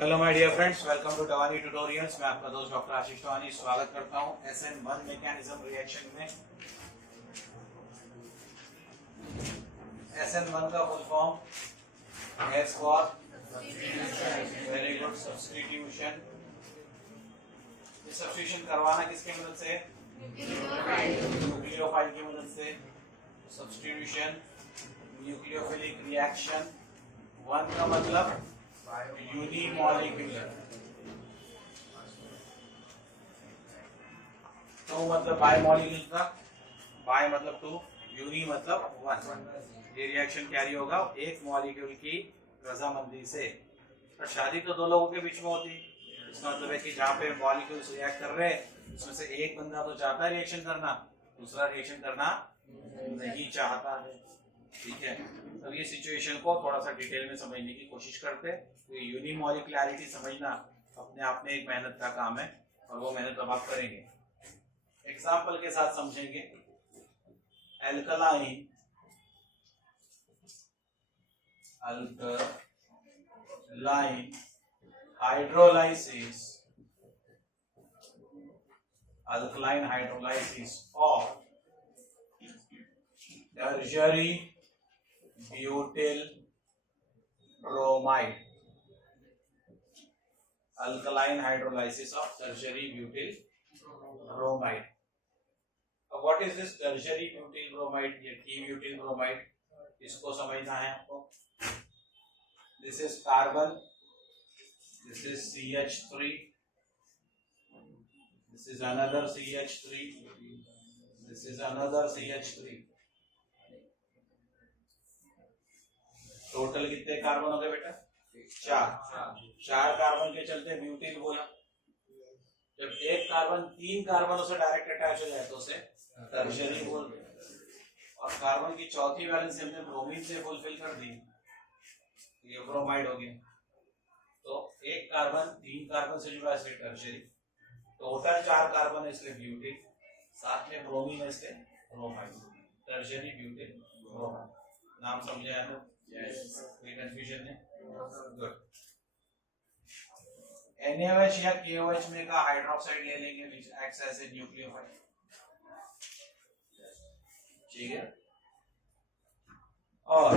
Hello my dear friends, welcome to Tawani tutorials. मैं आपका दोस्त डॉक्टर आशीष टवानी स्वागत करता हूं SN1 मैकेनिज्म रिएक्शन में। SN1 का full form S for very good substitution. ये सब्स्टिट्यूशन करवाना किसकी मदद से? न्यूक्लियोफाइल की मदद से। Substitution nucleophilic reaction. वन का मतलब यूनिमॉलिक्यूलर, टू मतलब बायमॉलिक्यूलर का, बाय मतलब टू, यूनि मतलब वन। ये रिएक्शन कैरी होगा एक मॉलिक्यूल की रजामंदी से। पर शादी तो दो लोगों के बीच में होती है। इसका मतलब है कि जहाँ पे मॉलिक्यूल्स रिएक्ट कर रहे हैं उसमें से एक बंदा तो चाहता है रिएक्शन करना, दूसरा रिएक्शन करना नहीं चाहता है। ठीक है, अब ये सिचुएशन को थोड़ा सा डिटेल में समझने की कोशिश करते हैं। तो यूनिमॉलिक्युलरिटी समझना अपने आप में एक मेहनत का काम है और वो मेहनत अब आप करेंगे। एग्जाम्पल के साथ समझेंगे। अल्कलाइन हाइड्रोलाइसिस, अल्कलाइन हाइड्रोलाइसिस और tertiary butyl bromide, alkaline hydrolysis of tertiary butyl bromide. अब what is this tertiary butyl bromide? ये टी ब्यूटिल ब्रोमाइड, इसको समझना है आपको। This is carbon, this is CH3, this is another CH3, this is another CH3। Total कितने carbon हो गए बेटा? चार कार्बन के चलते ब्यूटिल बोला। जब एक कार्बन तीन कार्बनों से डायरेक्ट अटैच हो जाए तो उसे टर्शियरी बोलते हैं। और कार्बन की चौथी वैलेंसी हमने ब्रोमीन से फुलफिल कर दी, ये ब्रोमाइड हो गया। तो एक कार्बन तीन कार्बन से जुड़ा इसलिए टर्शियरी, टोटल चार कार्बन है इसलिए ब्यूटिल, साथ में ब्रोमीन है इसलिए ब्रोमाइड। टर्शियरी ब्यूटिल ब्रोमाइड नाम समझे है तो? कोई कंफ्यूजन है? गुड। NaOH या KOH में का हाइड्रोक्साइड ले लेंगे which acts as a nucleophile। ठीक है, और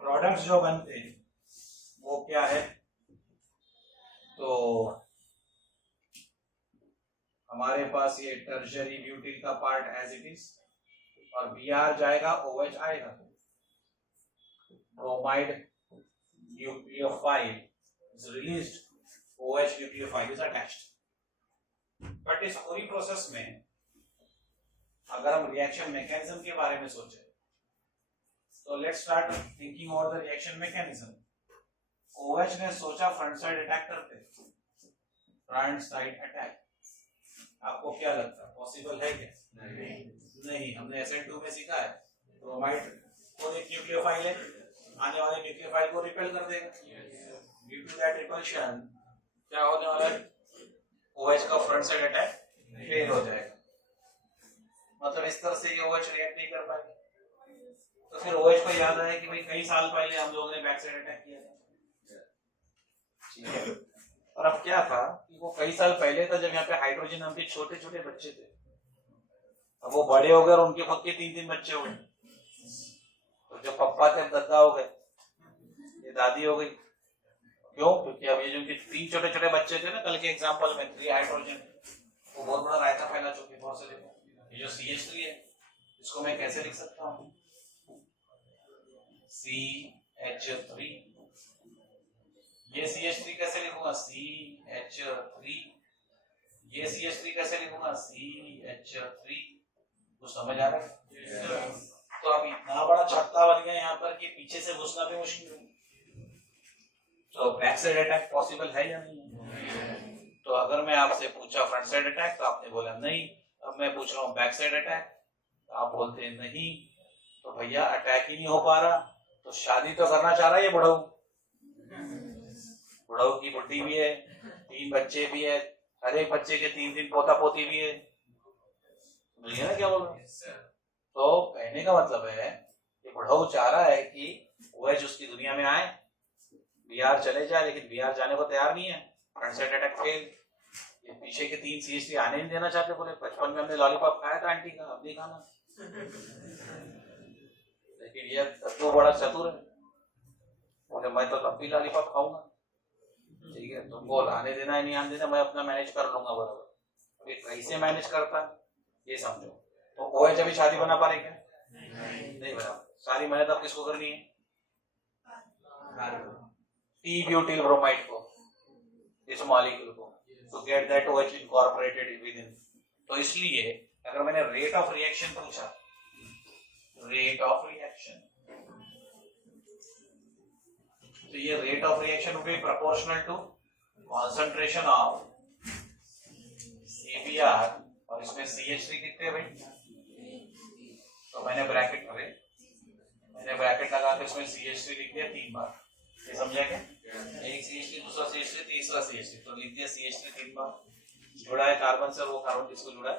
प्रोडक्ट्स जो बनते हैं वो क्या है? तो हमारे पास ये टर्शियरी ब्यूटिल का पार्ट एज इट इज और Br जाएगा, OH आएगा। Bromide nucleophile is released, OH nucleophile is attached। But इस पूरी प्रोसेस में अगर हम रिएक्शन मैकेनिज्म के बारे में सोचें तो let's start thinking over the reaction mechanism. OH ने सोचा फ्रंट साइड अटैक करते, फ्रंट साइड अटैक। आपको क्या लगता है पॉसिबल है क्या? नहीं। हमने SN2 में सीखा है ब्रोमाइड को एक न्यूक्लियोफाइल है, आने वाले न्यूक्लियोफाइल को रिपेल कर देगा। ड्यू टू दैट रिपल्शन क्या होने वाला है? OH का फ्रंट साइड अटैक फेल हो जाएगा। मतलब इस तरह से ये OH रिएक्ट नहीं कर पाएगा। तो फिर OH को याद आया कि भाई कई साल पहले हम लोगों ने बैक साइड अटैक किया था। ठीक है, और अब क्या था कि वो कई साल पहले था जब यहाँ पे हाइड्रोजन नाम के छोटे छोटे बच्चे थे। अब वो बड़े हो गए और उनके खुद के तीन बच्चे हुए। तो जो पप्पा थे दादा हो गए, ये दादी हो गई। क्यों? क्योंकि अब ये जो तीन छोटे छोटे बच्चे थे ना कल के एग्जांपल में, 3 हाइड्रोजन, वो बहुत बड़ा रायता फैला चुके बहुत से। देखो ये जो CH3 है इसको मैं कैसे लिख सकता हूँ? CH3। ये CH3 कैसे लिखूंगा? CH3। ये CH3 कैसे लिखूंगा? CH3। तो समझ आ रहा है? तो अब इतना बड़ा छत्ता बन गया यहाँ पर कि पीछे से घुसना भी मुश्किल है। तो बैक साइड अटैक पॉसिबल है या नहीं? तो अगर मैं आपसे पूछा फ्रंट साइड अटैक तो आपने बोला नहीं। अब मैं पूछ रहा हूँ बैक साइड अटैक तो आप बोलते हैं नहीं। तो भैया अटैक ही नहीं हो पा रहा, तो शादी तो करना चाह रहा है ये बुढ़ऊ। बुढ़ऊ की बुढ़ी भी है, 3 बच्चे भी है, हर एक बच्चे के 3 पोता पोती भी है। समझिए ना क्या बोल रहा हूँ? तो कहने का मतलब है कि बुढ़ऊ चाह रहा है कि OH उसकी दुनिया में आए, बीआर चले जाए, लेकिन बीआर जाने को तैयार नहीं है, फ्रंट साइड अटैक फेल। ये पीछे के 3 CH3 आने नहीं देना चाहते, बोले बचपन में हमने लॉलीपॉप खाया था आंटी का, अब नहीं खाना। लेकिन ये तो बड़ा चतुर है, बोले मैं तो तब भी लॉलीपॉप खाऊंगा, ठीक है तुमको आने देना है नहीं आने देना, मैं अपना मैनेज कर लूंगा बराबर। ये कैसे मैनेज करता है ये समझो। तो OH अभी शादी बना पा रहे क्या? नहीं बना। सारी मेहनत अब किसको करनी है? टी ब्यूटिल ब्रोमाइड को, इस मॉलिक्यूल को, to get that OH incorporated within। तो इसलिए अगर मैंने रेट ऑफ रिएक्शन पूछा, रेट ऑफ रिएक्शन, तो ये rate of reaction will be proportional to concentration of CBr, और इसमें CH3 कितने भाई? तो मैंने ब्रैकेट लगा के इसमें CH3 लिख दिया 3 बार, ये समझा क्या? एक CH3, दूसरा CH3, तीसरा CH3, तो लिख दिया CH3 3 बार। जुड़ा है कार्बन से, वो कार्बन किसको जुड़ा है?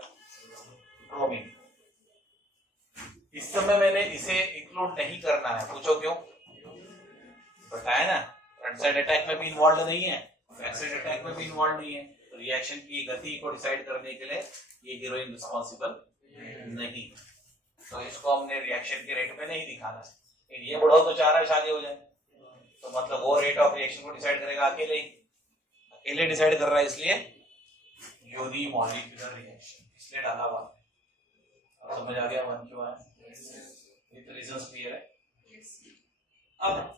ब्रोमीन। इस समय मैंने इसे इंक्लूड नहीं करना है, पूछो क्यों? बताया ना, फ्रंट साइड अटैक में भी इन्वॉल्व नहीं है, बैक साइड अटैक में भी इन्वॉल्व नहीं है, तो रिएक्शन की गति को डिसाइड करने के लिए ये हीरोइन रिस्पॉन्सिबल नहीं। तो इसको हमने रिएक्शन के रेट पे नहीं दिखाना। ये बुढ़ा तो चाह रहा है शादी हो जाए, तो मतलब वो रेट ऑफ रिएक्शन को डिसाइड करेगा अकेले डिसाइड कर रहा है, इसलिए यूनिमॉलिक्यूलर रिएक्शन इसलिए डाला हुआ। अब समझ आ गया वन क्यों आया? विद रीजंस क्लियर है। अब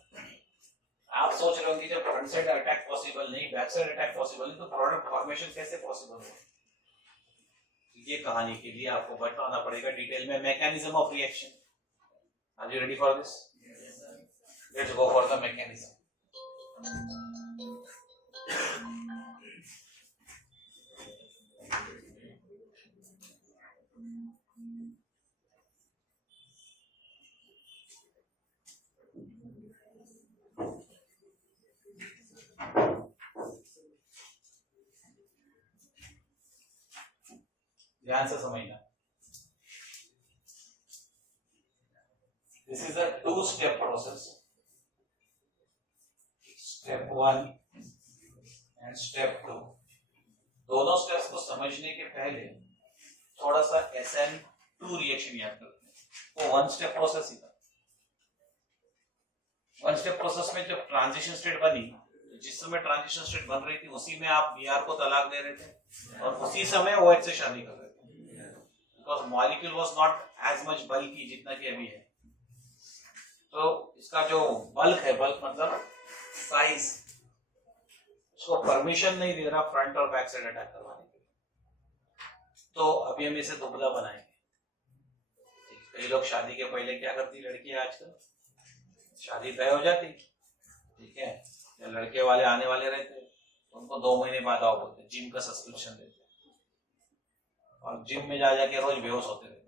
आप सोच रहे होंगे जब फ्रंट साइड अटैक पॉसिबल नहीं, बैक साइड अटैक पॉसिबल नहीं, तो प्रोडक्ट फॉर्मेशन कैसे पॉसिबल हो? ये कहानी के लिए आपको बताना पड़ेगा डिटेल में mechanism of reaction. Are you ready for this? Let's go for the mechanism. ध्यान से समझना, this is a two step process, step 1 and step 2। दोनों स्टेप्स को समझने के पहले थोड़ा सा SN2 रिएक्शन याद करते हैं। वो 1 स्टेप प्रोसेस ही था। 1 स्टेप प्रोसेस में जब ट्रांजिशन स्टेट बनी, जिस समय ट्रांजिशन स्टेट बन रही थी उसी में आप Br को तलाक दे रहे थे और उसी समय OH से शादी कर रहे थे, because molecule was not as much बल्की जितना कि अभी है। तो इसका जो बल्क है, बल्क मतलब साइज, उसको परमिशन नहीं दे रहा फ्रंट और बैक साइड अटैक करवाने के लिए। तो अभी हम इसे दुबला बनाएंगे। कई लोग शादी के पहले क्या करती लड़कियां आजकल, शादी तय हो जाती, ठीक है, या लड़के वाले आने वाले रहते, उनको 2 महीने बाद आओ बोलते, जिम का सब्सक्रिप्शन देते और जिम में जा जाके रोज बेहोश होते रहते।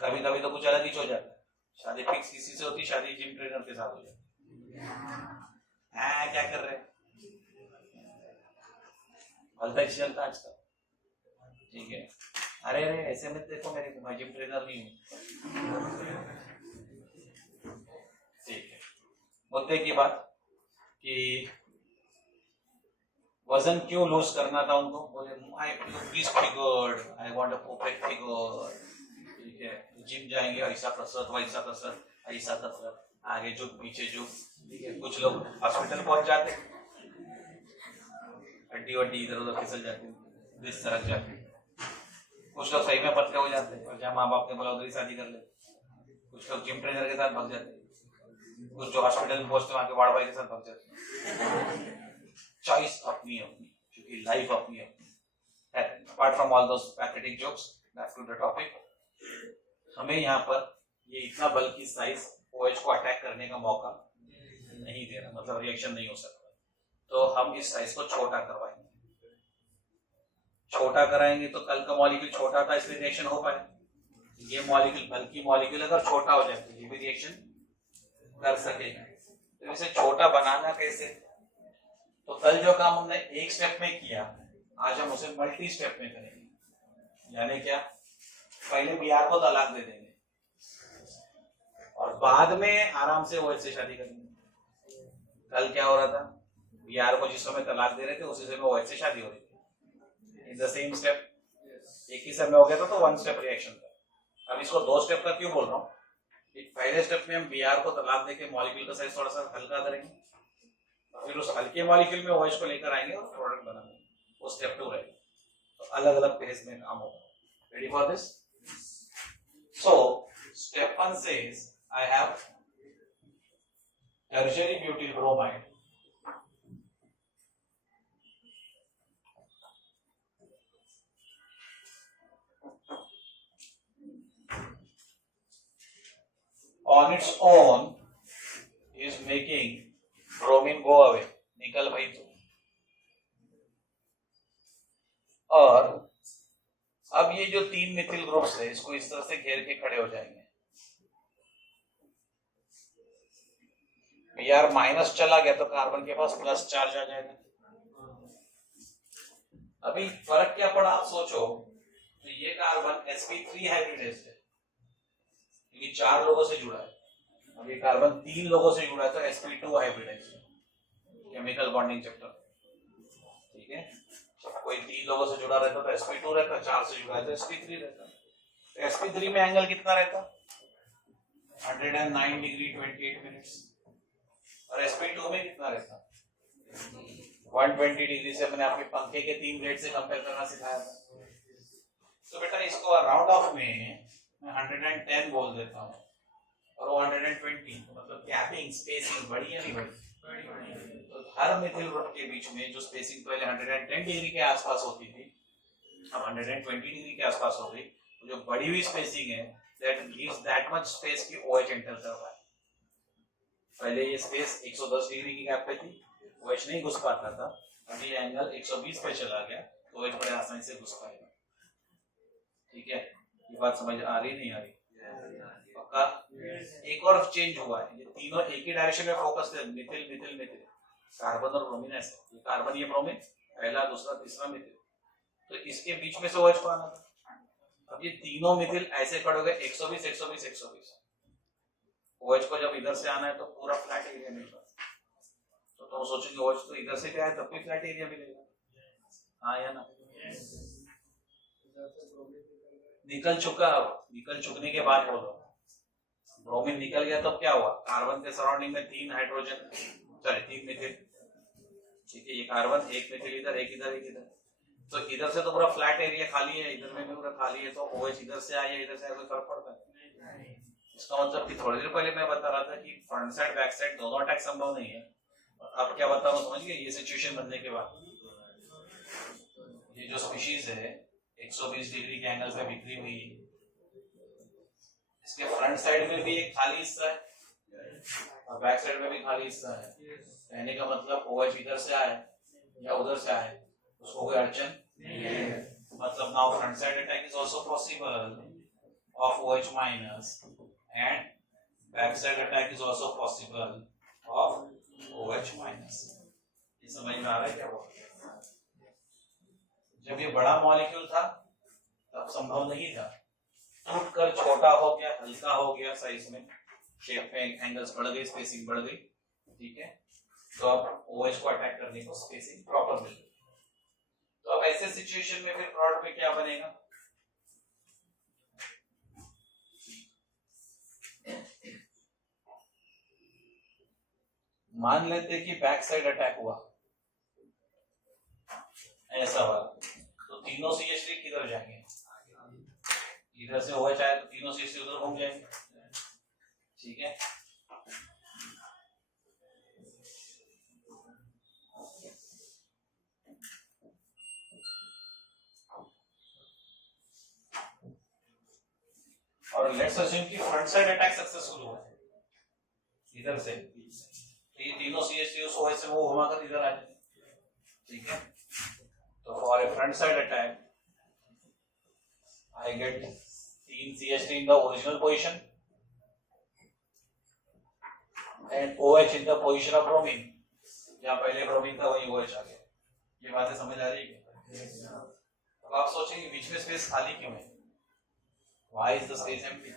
कभी कभी तो कुछ अलग ही हो जाता है। शादी फिक्स किसी से होती, शादी जिम ट्रेनर के साथ हो जाती है। क्या कर रहे हैं चलता आजकल, ठीक है। अरे ऐसे मत देखो मेरे को, मैं जिम ट्रेनर नहीं हूँ, ठीक है। मुद्दे की बात कि वजन क्यों लूज करना था उनको, बोले I please figure, I want a perfect figure, ठीक है। जिम जाएंगे, ऐसा कसरत वैसा कसरत, ऐसा कसरत, आगे झुक पीछे झुक, ठीक है। कुछ लोग हॉस्पिटल पहुंच जाते, हड्डी वड्डी इधर उधर फिसल जाती, दिस सरक जाती। कुछ लोग सही में पतले हो जाते और जहाँ माँ बाप ने बोला उधर ही शादी कर ले। कुछ लोग जिम ट्रेनर के साथ भाग जाते, कुछ जो हॉस्पिटल में पहुंचते वहां के वार्ड बॉय के साथ भाग जाते। चॉइस अपनी अपनी, क्योंकि लाइफ अपनी अपनी है। Apart from all those pathetic jokes, back to the topic. हमें यहाँ पर ये इतना बल्कि साइज OH को अटैक करने का मौका नहीं दे रहा, मतलब रिएक्शन नहीं हो सकता। तो हम इस साइज को छोटा करवाएंगे। छोटा कराएंगे तो कल का मॉलिक्यूल छोटा था इसलिए रिएक्शन हो पाए। ये मॉलिक्यूल बल्कि मॉलिक्यूल अगर छोटा हो जाए तो ये भी रिएक्शन कर सकेगा। तो इसे छोटा बनाना कैसे? तो कल जो काम हमने एक स्टेप में किया, आज हम उसे मल्टी स्टेप में करेंगे। यानी क्या? पहले Br को तलाक दे देंगे और बाद में आराम से OH से शादी करेंगे। कल क्या हो रहा था, बीआर को जिस समय तलाक दे रहे थे उसी समय OH से शादी हो रही थी इन द सेम स्टेप, एक ही समय हो गया था तो वन स्टेप रिएक्शन था। अब इसको दो स्टेप का क्यों बोल रहा हूँ, पहले स्टेप में हम बीआर को तलाक देके मॉलिक्यूल का साइज थोड़ा सा हल्का करेंगे, फिर उस हल्के मॉलिक्यूल में OH को लेकर आएंगे और प्रोडक्ट बनाएंगे, वो स्टेप 2 रहेगा। तो अलग अलग फेज में काम होगा। Ready for this? So step 1 says I have tertiary butyl bromide on its own is making bromine go away, निकल भाई तू। और अब ये जो 3 मिथिल ग्रुप्स है इसको इस तरह से घेर के खड़े हो जाएंगे। Br माइनस चला गया तो कार्बन के पास प्लस चार्ज आ जाएगा। अभी फर्क क्या पड़ा आप सोचो, तो ये कार्बन sp3 हाइब्रिडाइज्ड है क्योंकि 4 लोगों से जुड़ा है, अब ये कार्बन 3 लोगों से जुड़ा है तो sp2 हाइब्रिडाइज्ड है, केमिकल बॉन्डिंग चैप्टर, ठीक है। कोई 3 लोगों से जुड़ा रहता तो sp2 रहता, 4 से जुड़ा है तो sp3 रहता। तो sp3 में एंगल कितना रहता, 109 डिग्री 28 मिनट्स, और sp2 में कितना रहता 120 डिग्री से। मैंने आपके पंखे के 3 ब्लेड से कंपेयर करना सिखाया था। तो बेटा इसको राउंड ऑफ में मैं 110 बोल देता हूँ और वो 120, मतलब गैपिंग स्पेसिंग बड़ी है नहीं बड़ी, तो हर मिथिल ग्रुप के बीच में जो स्पेसिंग पहले 110 डिग्री के आसपास होती थी अब 120 डिग्री के आसपास हो गई, तो जो बड़ी हुई स्पेसिंग है that gives that much space की OH एंटर कर रहा है। पहले ये स्पेस 110 डिग्री की गैप पे थी, OH नहीं घुस पाता था, अभी ये एंगल 120 पे चला गया तो OH बड़े आसानी से घुस पाएगा। ठीक है, ये बात समझ आ रही नहीं आ रही? पक्का? एक और चेंज हुआ है, ये तीनों एक ही डायरेक्शन में फोकस थे, मिथिल मिथिल मिथिल, कार्बन और ब्रोमीन ऐसे, ये कार्बन ये ब्रोमीन, पहला दूसरा तीसरा मिथिल, तो इसके बीच में से OH को आना था। अब ये तीनों मिथिल ऐसे खड़े हो गए 120 120 120, OH को जब इधर से आना है तो पूरा फ्लैट एरिया मिलेगा, तो तुम सोचोगे OH तो इधर से क्या है तब भी फ्लैट एरिया मिलेगा, हाँ या ना? निकल चुका, निकल चुकने के बाद बोलो, ब्रोमीन निकल गया तो क्या हुआ, कार्बन के सराउंडिंग में 3 हाइड्रोजन, सॉरी 3 मिथिल, ठीक है, ये कार्बन, एक मिथिल इधर एक इधर एक इधर, तो इधर से तो पूरा फ्लैट एरिया खाली है, इधर में भी पूरा खाली है, तो OH इधर से आया इधर से आया कोई फर्क पड़ता है? इसका मतलब कि थोड़ी देर पहले मैं बता रहा था कि फ्रंट साइड बैक साइड दोनों अटैक संभव नहीं है, अब क्या बता रहा हूँ समझ गए? ये सिचुएशन बनने के बाद ये जो स्पीशीज है 120 डिग्री के एंगल पे बिखरी हुई, इसके फ्रंट साइड में भी एक खाली हिस्सा है और बैक साइड में भी खाली हिस्सा है, कहने का मतलब OH इधर से आए या उधर से आए उसको कोई अड़चन नहीं है, मतलब now front side attack is also possible of OH minus and back side attack is also possible of OH minus। ये समझ में आ रहा है क्या? वो जब ये बड़ा मॉलिक्यूल था तब संभव नहीं था, टूट कर छोटा हो गया, हल्का हो गया साइज में, शेप में एंगल्स बढ़ गए, स्पेसिंग बढ़ गई, ठीक है, तो अब OH को अटैक करने को स्पेसिंग प्रॉपर मिल गई। तो अब ऐसे सिचुएशन में फिर प्रोडक्ट में क्या बनेगा? मान लेते कि बैक साइड अटैक हुआ, ऐसा हुआ, तो तीनों CH3 किधर जाएंगे? इधर से OH आए तो तीनों CH3 उधर घूम जाएंगे, ठीक है। और लेट्स अज्यूम कि फ्रंट साइड अटैक सक्सेसफुल हुआ इधर से, ये तीनों CH3 उस OH से वो घुमाकर इधर आ जाए, ठीक है। तो for a front side attack I get 3 CH3 in the original position and OH in the position of bromine, जहाँ पहले ब्रोमीन था वही OH आ गया। ये बातें समझ आ रही है? अब आप सोचेंगे बीच में स्पेस खाली क्यों है? Why is the space empty?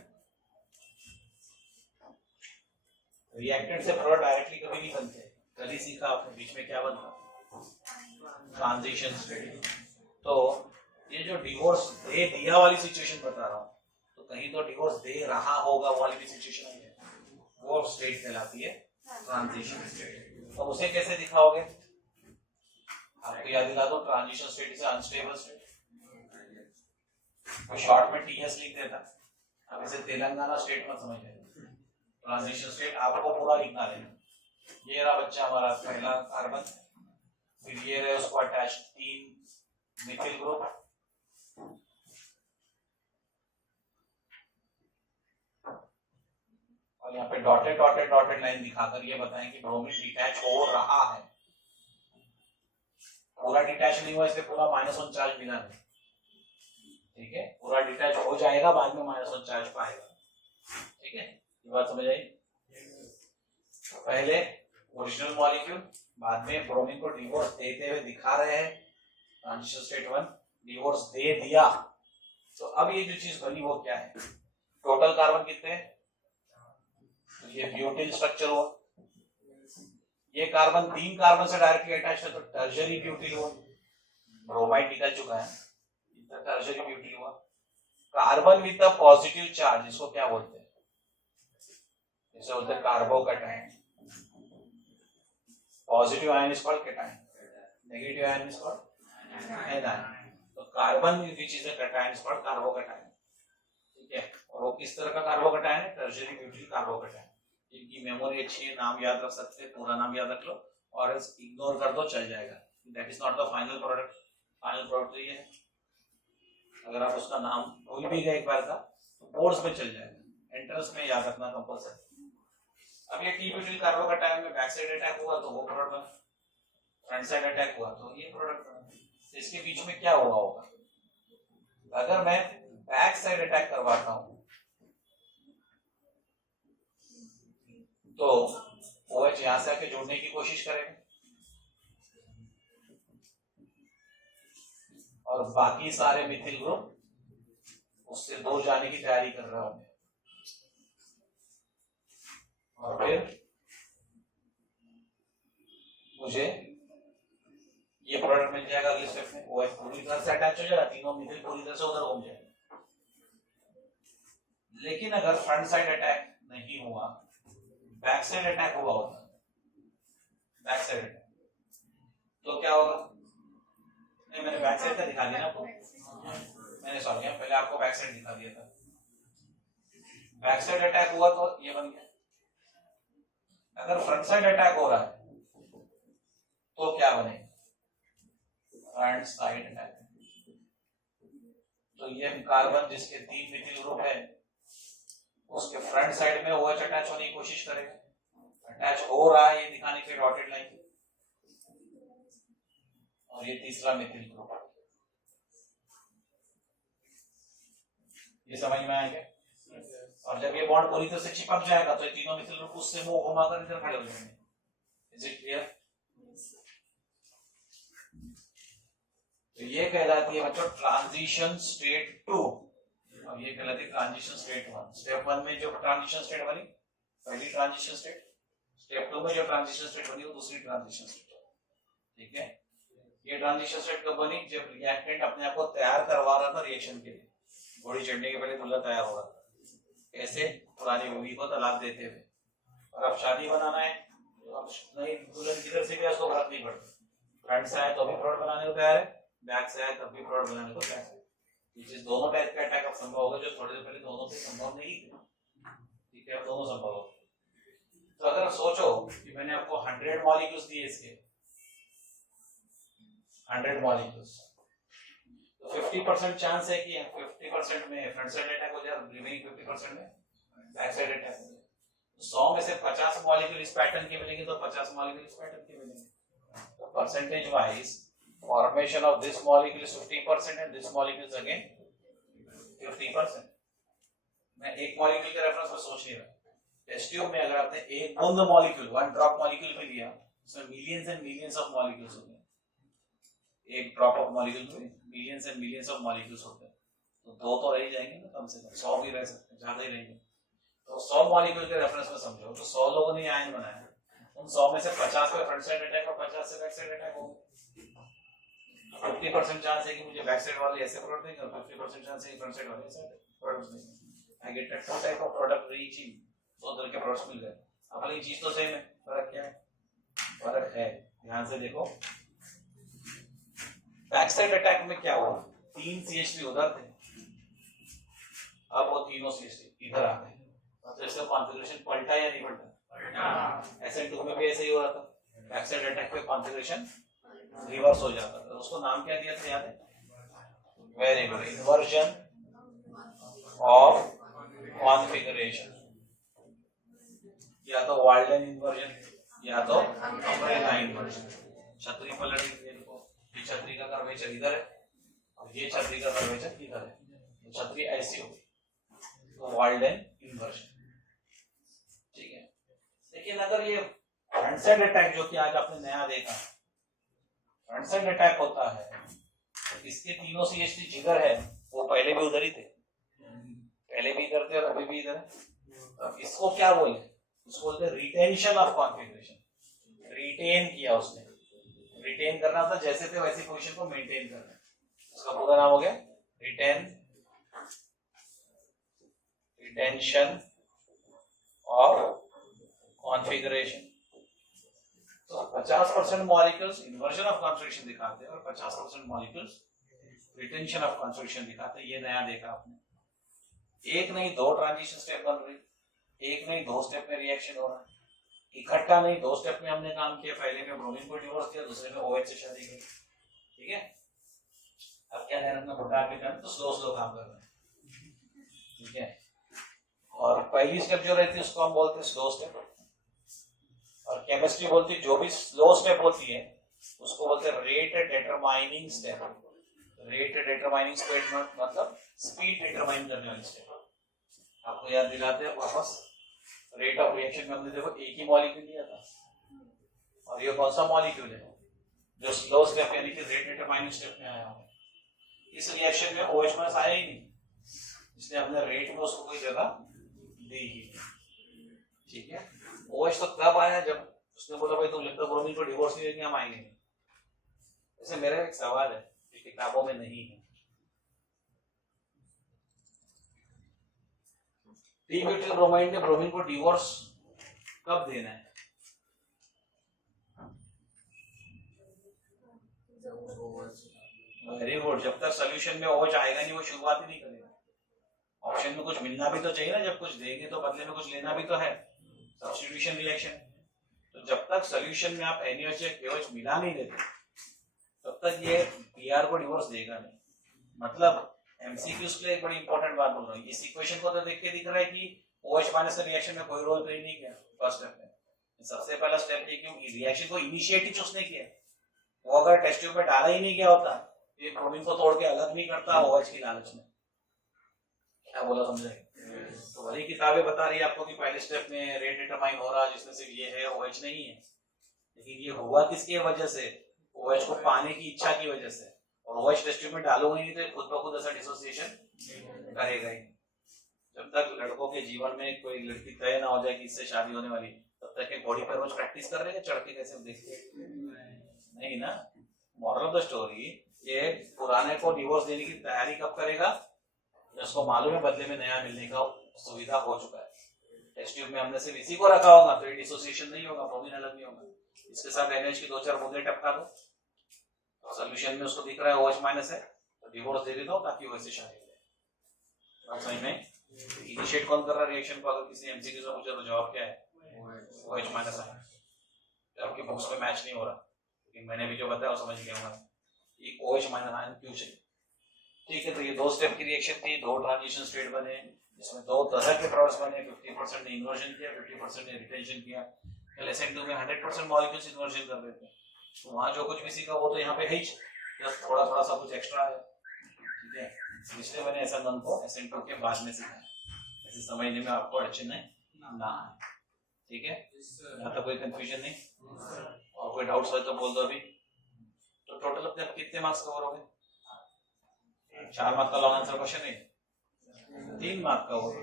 Reactant से प्रोडक्ट डायरेक्टली कभी नहीं बनते, कल ही सीखा आपने, बीच में क्या बनता, ट्रांजिशन स्टेट। तो ये जो डिवोर्स दे दिया वाली सिचुएशन बता रहा हूँ, तो कहीं तो डिवोर्स दे रहा होगा वो वाली भी सिचुएशन है, वो स्टेट कहलाती है ट्रांजिशन स्टेट। तो उसे कैसे दिखाओगे, आपको याद दिला दो, transition state is unstable state, तो शॉर्ट में टीएस लिख देता। अब इसे तेलंगाना स्टेट मत समझ लेना, ट्रांजिशन स्टेट आपको पूरा लिखना है। ये रहा बच्चा हमारा पहला कार्बन, फिर ये रहे उसको अटैच 3 मिथिल ग्रुप, और यहाँ पे डॉटेड डॉटेड डॉटेड लाइन दिखाकर ये बताएं कि ब्रोमीन डिटैच हो रहा है। पूरा डिटैच नहीं हुआ इसलिए पूरा -1 चार्ज मिला नहीं, ठीक है, पूरा डिटैच हो जाएगा बाद में -1 चार्ज पाएगा, ठीक है, ये बात समझ आई। पहले ओरिजिनल मॉलिक्यूल, बाद में ब्रोमीन को डिवोर्स देते हुए दिखा रहे हैं, ट्रांजिशन स्टेट 1, डिवोर्स दे दिया। तो अब ये जो चीज बनी वो क्या है, टोटल कार्बन कितने हैं, तो ये ब्यूटिल स्ट्रक्चर हुआ, ये कार्बन 3 कार्बन से डायरेक्टली अटैच है तो टर्शरी ब्यूटिल हुआ, ब्रोमाइड निकल चुका है, टर्शरी ब्यूटिल हुआ। Carbon with the positive charge, इसको क्या बोलते हैं, इसे बोलते हैं carbocation. Positive ion is called cation, negative ion is called anion. तो carbon which is a cation is called carbocation, ठीक है। और वो किस तरह का कार्बोकैटायन है, टर्शरी ब्यूटिल कार्बोकैटायन। इनकी मेमोरी अच्छी है, नाम याद रख सकते हैं, पूरा नाम याद रख लो, और इग्नोर कर दो चल जाएगा, that is not the final product. Final product तो ये है, अगर आप उसका नाम भूल भी गए एक बार का तो बोर्ड्स में चल जाएगा, एंट्रेंस में याद रखना कंपल्सरी। अब ये टी ब्यूटिल कार्बोकैटायन में बैक साइड अटैक हुआ तो वो प्रोडक्ट बना, फ्रंट साइड अटैक हुआ तो ये प्रोडक्ट बना। इसके बीच में क्या हुआ होगा, अगर मैं बैक साइड अटैक करवाता हूं तो OH यहां से आके जोड़ने की कोशिश करेगा और बाकी सारे मिथिल ग्रुप उससे दूर जाने की तैयारी कर रहे होंगे, और फिर मुझे ये प्रोडक्ट मिल जाएगा अगले स्टेप में, OH पूरी तरह से अटैच हो जाएगा, तीनों मिथिल पूरी तरह से उधर घूम जाएगा। लेकिन अगर फ्रंट साइड अटैक नहीं हुआ, बैक साइड अटैक हुआ होता, बैक साइड अटैक, तो क्या होगा, नहीं मैंने बैक साइड का दिखा दिया ना आपको, मैंने सॉरी पहले आपको बैक साइड दिखा दिया था। बैक साइड अटैक हुआ तो ये बन गया। अगर फ्रंट साइड अटैक हो रहा है तो क्या बनेगा, फ्रंट साइड अटैक। तो ये कार्बन जिसके 3 मिथिल ग्रुप है उसके फ्रंट साइड में OH अटैच होने की कोशिश करेगा, अटैच हो रहा है ये दिखाने के डॉटेड लाइन, और ये तीसरा मिथिल ग्रुप, ये समझ में आएगा। और जब ये बॉन्ड पूरी तरह से चिपक जाएगा तो ये तीनों मिथिल ग्रुप उससे मुंह घुमाकर इधर खड़े हो जाएंगे। Is it clear? तो ये कहलाती है बच्चों ट्रांजिशन स्टेट 2 और ये कहलाती है ट्रांजिशन स्टेट 1। स्टेप 1 में जो ट्रांजिशन स्टेट बनी पहली ट्रांजिशन स्टेट, स्टेप 2 में जो ट्रांजिशन स्टेट बनी वो दूसरी ट्रांजिशन स्टेट, ठीक है। ये ट्रांजिशन स्टेट कब बनी, जब रिएक्टेंट अपने आप को तैयार करवा रहा था रिएक्शन के लिए, घोड़ी चढ़ने के पहले दूल्हा तैयार हो रहा था, ऐसे पुरानी बीवी को तलाक देते हुए, और अब शादी बनाना है तो अब नहीं दुल्हन किधर से गया उसको फर्क नहीं पड़ता, फ्रंट से आए तो भी प्रोडक्ट बनाने को तैयार है, बैक से आए तब भी प्रोडक्ट बनाने को तैयार है। ये दोनों टाइप का अटैक अब संभव होगा, जो थोड़ी देर पहले दोनों से संभव नहीं थे, ठीक है, अब दोनों संभव होगा। तो अगर सोचो कि मैंने आपको 100 मॉलिक्यूल्स दिए, इसके 100 मॉलिक्यूल्स, तो 50% चांस है कि 50% में फ्रंट साइड अटैक हो जाए, रिमेनिंग 50% में बैक साइड अटैक हो जाए। 100 में से 50 मॉलिक्यूल इस पैटर्न के मिलेंगे तो 50 मॉलिक्यूल इस पैटर्न के मिलेंगे। तो percentage wise formation of this molecule is 50% and this molecule is again 50%। मैं एक मॉलिक्यूल के रेफरेंस में सोच नहीं रहा, टेस्ट ट्यूब में अगर आपने एक बूंद मॉलिक्यूल 1 ड्रॉप मॉलिक्यूल भी लिया उसमें millions and millions of molecules होते हैं, एक ड्रॉप ऑफ मॉलिक्यूल में millions and millions of molecules होते हैं, तो 2 तो रह जाएंगे ना, कम से कम 100 भी रह सकते हैं, ज्यादा ही रहेंगे। तो 100 मॉलिक्यूल के रेफरेंस में समझो तो 100 लोगों ने आयन बनाया, उन 100 में से 50 पे फ्रंट साइड अटैक और 50 से बैक साइड अटैक होगा। 50% चांस है कि मुझे बैक साइड वाले ऐसे प्रोडक्ट देंगे और 50% चांस है कि फ्रंट साइड वाले ऐसे प्रोडक्ट देंगे। I get two type of product reach in, दो तरह के प्रोडक्ट्स मिल गए। अब वाली चीज तो सेम है, फर्क क्या है? फर्क है, ध्यान से देखो। बैक साइड अटैक में क्या हुआ? 3 CH3 उधर थे, अब वो तीनों CH3 इधर आ गए, मतलब इसका कॉन्फ़िगरेशन पलटा या नहीं पलटा? SN2 में भी ऐसे ही हो रहा था, बैक साइड अटैक पे कॉन्फ़िगरेशन रिवर्स हो जाता था। उसको नाम क्या दिया था याद है? Very good, inversion of configuration, या तो वाल्डन इन्वर्जन या तो अम्ब्रेला इन्वर्जन। छतरी पलट गई, देखो ये छतरी का कर्वेचर इधर है और ये छतरी का कर्वेचर इधर है, तो छतरी ऐसी होगी, तो वाल्डन इन्वर्जन। ठीक है, लेकिन अगर ये फ्रंट साइड अटैक जो कि आज आपने नया देखा, फ्रंट साइड अटैक होता है तो इसके तीनों CH3 जिगर है, वो पहले भी उधर ही थे, पहले भी इधर थे और अभी भी इधर है। अब इसको क्या बोले? उसको बोलते हैं रिटेंशन ऑफ कॉन्फ़िगरेशन। रिटेन किया उसने, रिटेन करना था, जैसे थे वैसी पोजीशन को मेंटेन करना, उसका पूरा नाम हो गया रिटेंशन ऑफ कॉन्फ़िगरेशन। तो 50% मॉलिक्यूल्स इन्वर्जन ऑफ कॉन्फ़िगरेशन दिखाते हैं और 50% मॉलिक्यूल्स रिटेंशन ऑफ कॉन्फ़िगरेशन दिखाते हैं। ये नया देखा आपने। एक नहीं 2 ट्रांजिशन स्टेप बन रही, एक नहीं 2 स्टेप में रिएक्शन हो रहा है, इकट्ठा नहीं 2 स्टेप में हमने काम किया। पहले में ब्रोमीन को डिवोर्स किया, दूसरे में OH से शादी की। ठीक है, अब क्या ध्यान रखना, बुढ़ा के टाइम तो स्लो काम कर रहे हैं। ठीक है, और पहली स्टेप जो रहती है उसको हम बोलते हैं स्लो स्टेप, और केमिस्ट्री बोलती है जो भी स्लो स्टेप होती है उसको बोलते हैं rate determining step. Rate determining step मतलब स्पीड डिटरमाइन करने वाली स्टेप। आपको याद दिलाते हैं वापस, रेट ऑफ रिएक्शन में हमने देखो एक ही मॉलिक्यूल लिया था, और ये कौन सा मॉलिक्यूल है जो स्लो स्टेप यानी कि रेट डिटरमाइनिंग स्टेप में आया है। इस रिएक्शन में OH माइनस आया ही नहीं, इसलिए हमने रेट में उसको कोई जगह दी ही। ठीक है, OH तो तब आया जब उसने बोला भाई तुम लिखकर ब्रोमीन को डिवोर्स नहीं देंगे, हम आएंगे। ऐसे मेरा एक सवाल है जो किताबों में नहीं है, डी-ब्यूटिल ब्रोमाइड ने ब्रोमीन को डिवोर्स कब देना है? वेरी गुड, जब तक सोल्यूशन में OH आएगा नहीं वो शुरुआत ही नहीं करेगा। ऑप्शन में कुछ मिलना भी तो चाहिए ना, जब कुछ देंगे तो बदले में कुछ लेना भी तो है, सब्स्टिट्यूशन रिएक्शन। तो जब तक सोल्यूशन में आप NaOH या KOH मिला नहीं देते तब तक ये Br को डिवोर्स देगा नहीं। मतलब MCQs के लिए एक बड़ी इंपॉर्टेंट बात बोल रहा हूँ, इस इक्वेशन को तो देख के दिख रहा है कि OH माइनस रिएक्शन में कोई रोल प्ले नहीं किया फर्स्ट स्टेप में। सबसे पहला स्टेप ये क्योंकि रिएक्शन को इनिशिएट ही उसने किया, वो अगर टेस्ट ट्यूब में डाला ही नहीं गया होता ये ब्रोमीन को तोड़ के अलग नहीं करता OH की लालच में। क्या बोला समझे? तो वही किताबें बता रही है आपको कि पहले स्टेप में रेट डिटरमाइन हो रहा है जिसमें सिर्फ ये है OH नहीं है, लेकिन ये हुआ किसकी वजह से? OH को पाने की इच्छा की वजह से। और OH टेस्ट ट्यूब में डालोगे नहीं तो खुद ब खुद ऐसा डिसोसिएशन करेगा ही। जब तक लड़कों के जीवन में कोई लड़की तय ना हो जाए कि इससे शादी होने वाली, तब तक एक बॉडी पर रोज प्रैक्टिस कर रहे हैं, चढ़ के कैसे देखते नहीं ना। मॉरल ऑफ द स्टोरी, ये पुराने को डिवोर्स देने की तैयारी कब करेगा? उसको मालूम है बदले में नया मिलने का सुविधा हो चुका है। टेस्ट ट्यूब में हमने सिर्फ इसी को रखा होगा तो ये डिसोसिएशन नहीं होगा, ब्रोमीन अलग नहीं होगा। इसके साथ NaOH की 2-4 बूंदे टपका दो, सोल्यूशन में उसको दिख रहा है OH माइनस है तो डिवोर्स दे देता हूं ताकि वैसे शादी करे। आप समझ में? इनिशिएट कौन कर रहा है रिएक्शन को? अगर किसी MCQ से पूछा तो जवाब क्या है? OH माइनस है। आपकी बुक्स में मैच नहीं हो रहा, लेकिन मैंने भी जो बताया वो समझ गया होगा। ये OH माइनस आयन क्यों चाहिए? ठीक है, तो ये 2 स्टेप की रिएक्शन थी, 2 ट्रांजिशन स्टेट बने, इसमें 2 तरह के प्रोडक्ट्स बने। 50% ने इन्वर्जन किया, 50% ने रिटेंशन किया। SN2 में 100% मॉलिक्यूल्स इन्वर्जन कर रहे थे, तो वहां जो कुछ भी सीखा वो तो यहाँ पे है ही, बस थोड़ा थोड़ा सा कुछ एक्स्ट्रा है। ठीक है, इसलिए मैंने SN1 को SN2 के बाद में सीखा, ऐसे समझने में आपको अड़चन ना आए। ठीक है, यहाँ तक कोई कंफ्यूजन नहीं, और कोई डाउट्स हो तो बोल दो अभी। तो टोटल अपने आप कितने मार्क्स कवर हो गए? 4 मार्क का लॉन्ग आंसर क्वेश्चन है, 3 मार्क का होगा।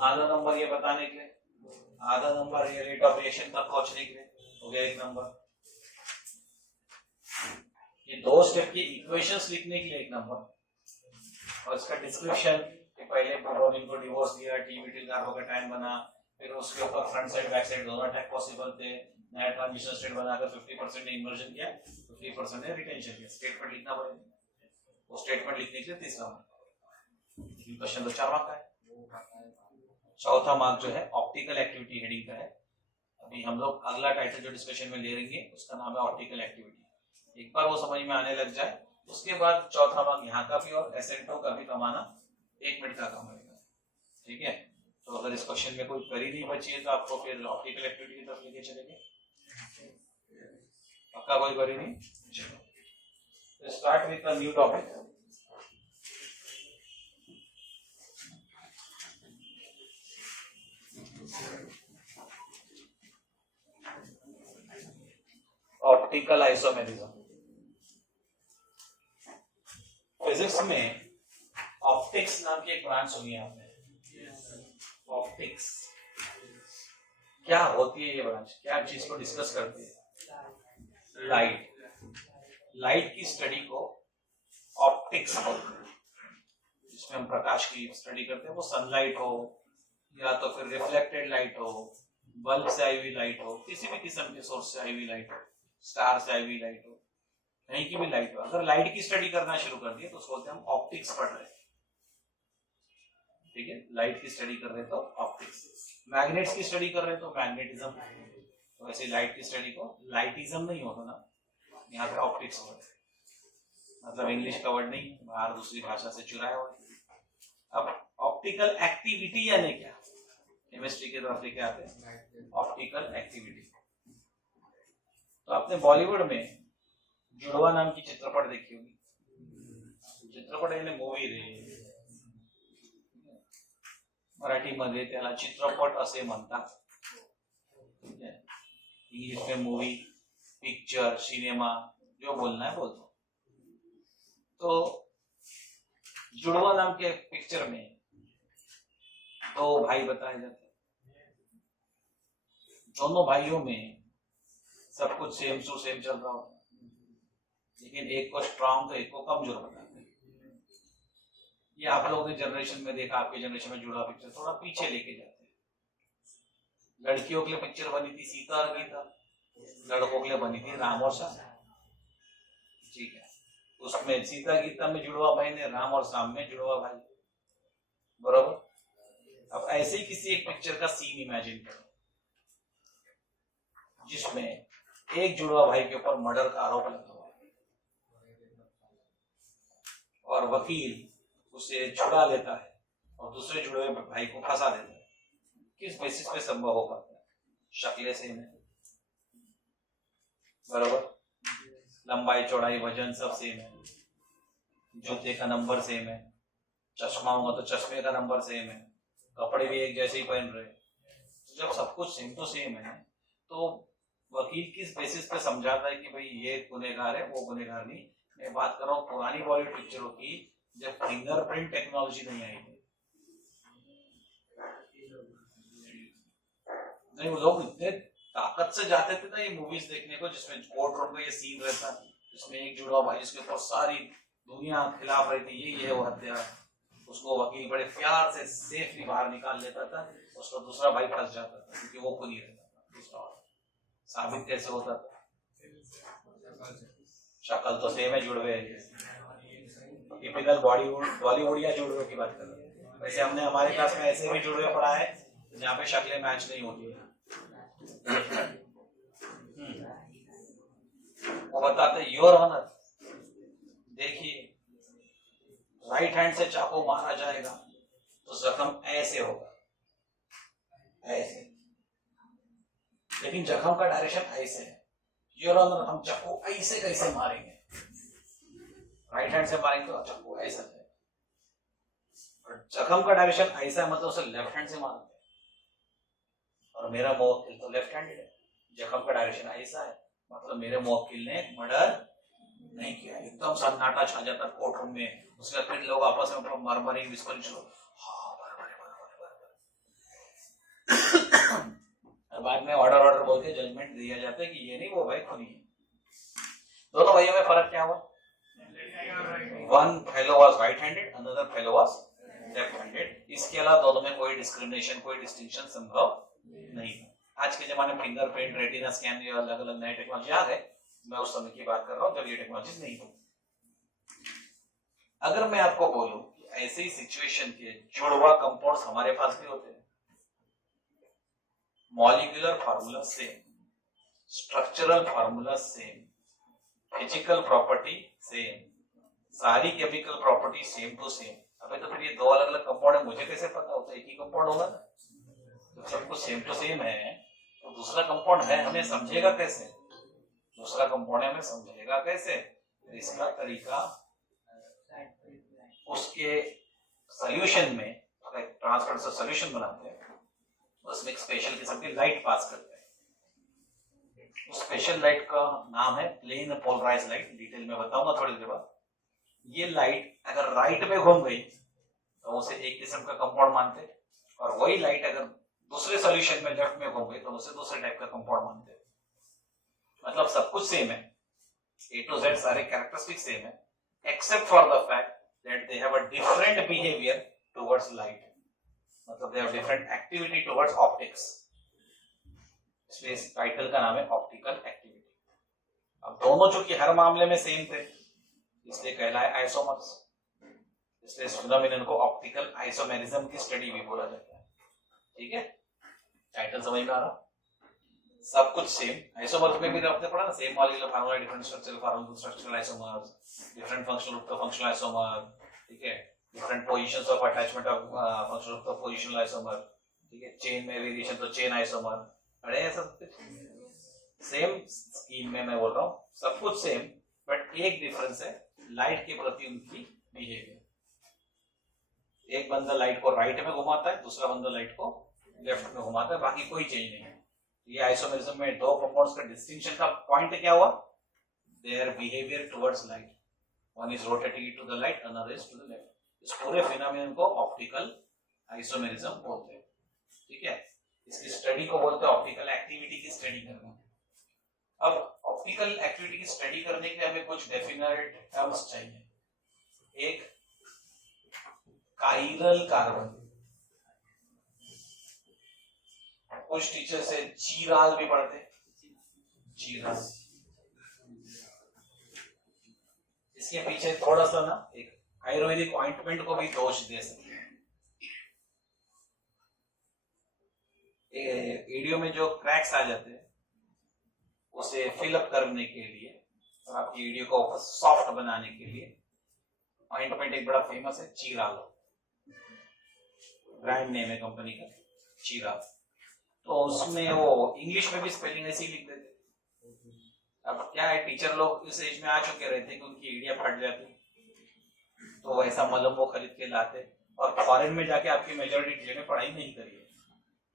आधा नंबर ये बताने के आधा नंबर रेट ऑफ रिएक्शन तक पहुंचने के लिए हो गया 1 नंबर। ये 2 स्टेप की इक्वेशंस लिखने के लिए 1 नंबर, और इसका डिस्क्रिप्शन कि पहले प्रोटोनिन को डिवोर्स दिया, टी ब्यूटिल कार्बोकैटायन बना, फिर उसके ऊपर फ्रंट साइड बैक साइड दोनों अटैक पॉसिबल थे, नया ट्रांजिशन स्टेट बनाकर 50% ने इन्वर्जन किया, 50% ने रिटेंशन किया। स्टेटमेंट लिखना पड़ेगा, वो स्टेटमेंट लिखने के लिए 3रा मार्क। क्वेश्चन तो 4 मार्क का है। चौथा मार्क जो है ऑप्टिकल एक्टिविटी हेडिंग का है। अभी हम लोग अगला टाइटल जो डिस्कशन में ले लेंगे उसका नाम है ऑप्टिकल एक्टिविटी। एक बार वो समझ में आने लग जाए उसके बाद चौथा मार्क यहाँ का भी और एसेंटो का भी कमाना 1 मिनट का काम रहेगा। ठीक है, तो अगर इस क्वेश्चन में कोई क्वेरी नहीं बची है तो आपको फिर ऑप्टिकल एक्टिविटी की तरफ लेके चलेंगे। पक्का कोई क्वेरी नहीं? चलो start with a new topic. Optical isomerism. Physics में ऑप्टिक्स नाम की एक ब्रांच सुनी है आपने? ऑप्टिक्स क्या होती है ये ब्रांच? क्या चीज को डिस्कस करती है? लाइट की स्टडी को ऑप्टिक्स बोलते हैं। जिसमें हम प्रकाश की स्टडी करते हैं, वो सनलाइट हो या तो फिर रिफ्लेक्टेड लाइट हो, बल्ब से आई हुई लाइट हो, किसी भी किस्म के सोर्स से आई हुई लाइट हो, स्टार से आई हुई लाइट हो, कहीं की भी लाइट हो, अगर लाइट की स्टडी करना शुरू कर दिए तो उसको बोलते हैं हम ऑप्टिक्स पढ़ रहे हैं। ठीक है, लाइट की स्टडी कर रहे तो ऑप्टिक्स, मैग्नेट्स की स्टडी कर रहे तो मैग्नेटिज्म। तो वैसे लाइट की स्टडी को लाइटिज्म नहीं होता ना, यहाँ पे ऑप्टिक्स वर्ड है, मतलब इंग्लिश का वर्ड नहीं, बाहर दूसरी भाषा से चुराया हुआ। अब ऑप्टिकल एक्टिविटी यानी क्या? केमिस्ट्री की तरफ लेके आते हैं ऑप्टिकल एक्टिविटी। तो आपने बॉलीवुड में जुड़वा नाम की चित्रपट देखी होगी। चित्रपट यानी मूवी रे, मराठी मध्ये त्याला चित्रपट असे म्हणतात। इंग्लिश में मूवी, पिक्चर, सिनेमा, जो बोलना है बोल दो। तो जुड़वा नाम के पिक्चर में 2 भाई बताए जाते हैं। दोनों भाइयों में सब कुछ सेम टू सेम चल रहा होता है, लेकिन एक को स्ट्रांग तो एक को कमजोर बताते हैं। ये आप लोगों ने जनरेशन में देखा, आपके जनरेशन में जुड़ा पिक्चर थोड़ा पीछे लेके जाते हैं। लड़कियों के लिए पिक्चर बनी थी सीता और गीता, लड़कों के लिए बनी थी राम और श्याम। ठीक है, उसमें सीता गीता में जुड़वा बहन है, राम और श्याम में जुड़वा भाई, बरोबर। अब ऐसे ही किसी एक पिक्चर का सीन इमेजिन करो जिसमें एक जुड़वा भाई के ऊपर मर्डर का आरोप लगा हुआ है और वकील उसे छुड़ा लेता है और दूसरे जुड़वे भाई को फंसा देता है। किस बेसिस पे संभव हो पाता है? शक्लें सेम है, बराबर, लंबाई चौड़ाई वजन सब सेम है, जूते का नंबर सेम है, चश्मा होगा तो चश्मे का नंबर सेम है, कपड़े भी एक जैसे ही पहन रहे। जब सब कुछ सेम तो सेम है तो वकील किस बेसिस पे समझाता है कि भाई ये गुनहगार है वो गुनहगार नहीं। मैं बात कर रहा हूँ पुरानी बॉलीवुड पिक्चरों की, जब फिंगरप्रिंट टेक्नोलॉजी नहीं आई थी। नहीं, वो लोग इतने ताकत से जाते थे ना ये मूवीज देखने को, जिसमें कोर्ट रूम का ये सीन रहता, जिसमें एक जुड़वा भाई जिसके ऊपर सारी दुनिया खिलाफ रही थी, ये वो हत्या, उसको वकील बड़े प्यार से सेफली बाहर निकाल लेता था, उसको दूसरा भाई फंस जाता था क्योंकि वो खुद ही रहता था। दूसरा साबित कैसे होता था? शक्ल तो सेम है, जुड़वे, टिपिकल बॉलीवुडिया जुड़वे की बात कर रहे हैं। वैसे हमने हमारे क्लास में ऐसे भी जुड़वे पढ़ा है जहाँ पे शक्लें मैच नहीं होती है। वो बताते योर ऑनर, देखिए राइट हैंड से चाकू मारा जाएगा तो जख्म ऐसे होगा, ऐसे, लेकिन जख्म का डायरेक्शन ऐसे है। योर ऑनर, हम चाकू ऐसे कैसे मारेंगे? राइट हैंड से मारेंगे तो चाकू ऐसा है, और जख्म का डायरेक्शन ऐसा है, मतलब उसे लेफ्ट हैंड से मारेंगे। और मेरा मुवक्किल तो लेफ्ट हैंडेड है, जख्म का डायरेक्शन ऐसा है, मतलब मेरे मुवक्किल ने मर्डर नहीं किया। एकदम सन्नाटा छा जाता कोर्ट रूम में। उसके फिर लोग आपस में मरमरिंग विस्परिंग शुरू, हाँ बाद में ऑर्डर बोल के जजमेंट दिया जाता है कि ये नहीं वो भाई खुद ही है। दोनों भाइयों में फर्क क्या हुआ? One fellow was right handed, another fellow was left handed. इसके अलावा दोनों में कोई डिस्क्रिमिनेशन, कोई डिस्टिंक्शन संभव नहीं है। आज के जमाने में फिंगरप्रिंट, रेटिना स्कैन, ये अलग अलग नए टेक्नोलॉजी आ गए। मैं उस समय की बात कर रहा हूँ जब ये टेक्नोलॉजी नहीं थी। अगर मैं आपको बोलूं ऐसे ही सिचुएशन के जुड़वा कंपाउंड्स हमारे पास भी होते हैं, molecular formula same, structural formula same, physical property same, सारी chemical property same to same. अबे तो फिर ये दो अलग अलग कंपाउंड है, मुझे कैसे पता होता है? एक ही कंपाउंड होगा ना। तो सब कुछ सेम टू सेम है तो दूसरा कंपाउंड है हमें समझेगा कैसे? दूसरा कंपाउंड है हमें समझेगा कैसे? इसका तरीका उसके सॉल्यूशन में, अगर ट्रांसपेरेंट से सॉल्यूशन बनाते हैं उसमें एक स्पेशल किस्म की लाइट पास करते हैं। उस स्पेशल लाइट का नाम है प्लेन पोलराइज्ड लाइट। डिटेल में बताऊंगा थोड़ी देर बाद। ये लाइट अगर राइट में घूम गई तो उसे एक किस्म का कंपाउंड मानते हैं, और वही लाइट अगर दूसरे सॉल्यूशन में लेफ्ट में घूम गई तो उसे दूसरे टाइप का कंपाउंड मानते हैं। मतलब सब कुछ सेम है, ए टू जेड सारे कैरेक्टरिस्टिक सेम है, except for the fact that they have a different behavior towards light, मतलब they have different activity towards optics। इसलिए इस टाइटल का नाम है ऑप्टिकल एक्टिविटी। अब दोनों चूंकि हर मामले में सेम थे इसलिए कहलाए आइसोमर्स। इसलिए इस फिनोमेनन को ऑप्टिकल आइसोमेरिज्म की स्टडी भी बोला जाता है। ठीक है, टाइटल समझ में आ रहा? सब कुछ सेम। आइसोमर्स में भी आपने पढ़ा ना, same molecular formula, different structural formula, structural isomers, different functional group of functional isomer. ठीक है, different positions of attachment of functional group of positional isomer. ठीक है, चेन में वेरिएशन तो चेन आइसोमर। अरे ऐसा सब कुछ सेम स्कीम में मैं बोल रहा हूँ, सब कुछ सेम, बट एक डिफरेंस है लाइट के प्रति उनकी बिहेवियर। एक बंदा लाइट को राइट में घुमाता है, दूसरा बंदा लाइट को लेफ्ट में घुमाता है, बाकी कोई चेंज नहीं है। ये आइसोमेरिज्म में दो कंपाउंड्स का डिस्टिंक्शन का पॉइंट क्या हुआ? Their behaviour towards light, one is rotating to the light, another is to the left. इस पूरे फिनोमेनन को ऑप्टिकल आइसोमेरिज्म बोलते हैं। ठीक है, इसकी स्टडी को बोलते हैं ऑप्टिकल एक्टिविटी की स्टडी करना। अब ऑप्टिकल एक्टिविटी की स्टडी करने के लिए हमें कुछ डेफिनेट टर्म्स चाहिए। एक काइरल कार्बन, कुछ टीचर से चीराल भी पढ़ते, चीराल। इसके पीछे थोड़ा सा ना एक आयुर्वेदिक ऑइंटमेंट को भी दोष दे सकते हैं। वीडियो में जो क्रैक्स आ जाते हैं उसे फिलअप करने के लिए और आपकी वीडियो को सॉफ्ट बनाने के लिए ऑइंटमेंट एक बड़ा फेमस है, चीराल। ब्रांड नेम है कंपनी का, चीराल। तो उसमें वो इंग्लिश में भी स्पेलिंग ऐसी लिख देते। अब क्या है, टीचर लोग इस एज में आ चुके रहते हैं कि उनकी एड़ियां फट जाती, तो ऐसा मलम वो खरीद के लाते। और फॉरेन में जाके आपकी मेजॉरिटी टीचर ने पढ़ाई नहीं करी है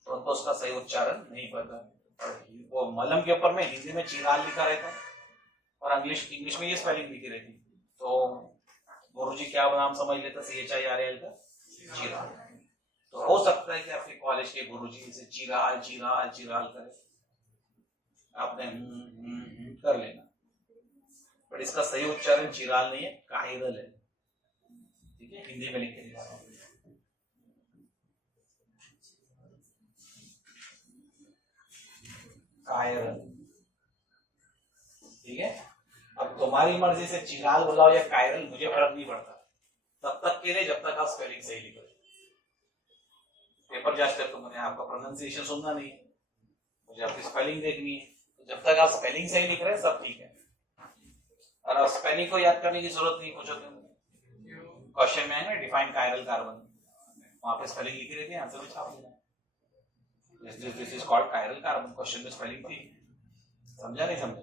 तो उनको उसका सही उच्चारण नहीं पता। वो मलम के ऊपर में हिंदी में चीराल लिखा रहता है और इंग्लिश में ये स्पेलिंग लिखी रहती। तो गुरुजी क्या नाम समझ लेता, CHIRAL का, चीराल। तो हो सकता है कि आपके कॉलेज के गुरुजी इसे चीराल चीराल चीराल करे, आपने कर लेना, पर इसका सही उच्चारण चीराल नहीं है, काइरल है। ठीक है, हिंदी में लिख के दिखा रहा हूं। काइरल। ठीक है, अब तुम्हारी मर्जी से चीराल बुलाओ या काइरल, मुझे फर्क नहीं पड़ता तब तक के लिए जब तक आप स्पेलिंग सही लिखो। पेपर जांच कर, तो मैंने आपका प्रोनाउंसिएशन सुनना नहीं है, मुझे आपकी स्पेलिंग देखनी है। तो जब तक आप स्पेलिंग सही लिख रहे हैं सब ठीक है। और आप स्पेलिंग को याद करने की जरूरत नहीं। पूछो क्वेश्चन में है ना, डिफाइन काइरल कार्बन, वहां पे स्पेलिंग लिखी रहती है, आंसर भी छाप देना। This is called chiral carbon. Question में स्पेलिंग थी, समझा नहीं समझा?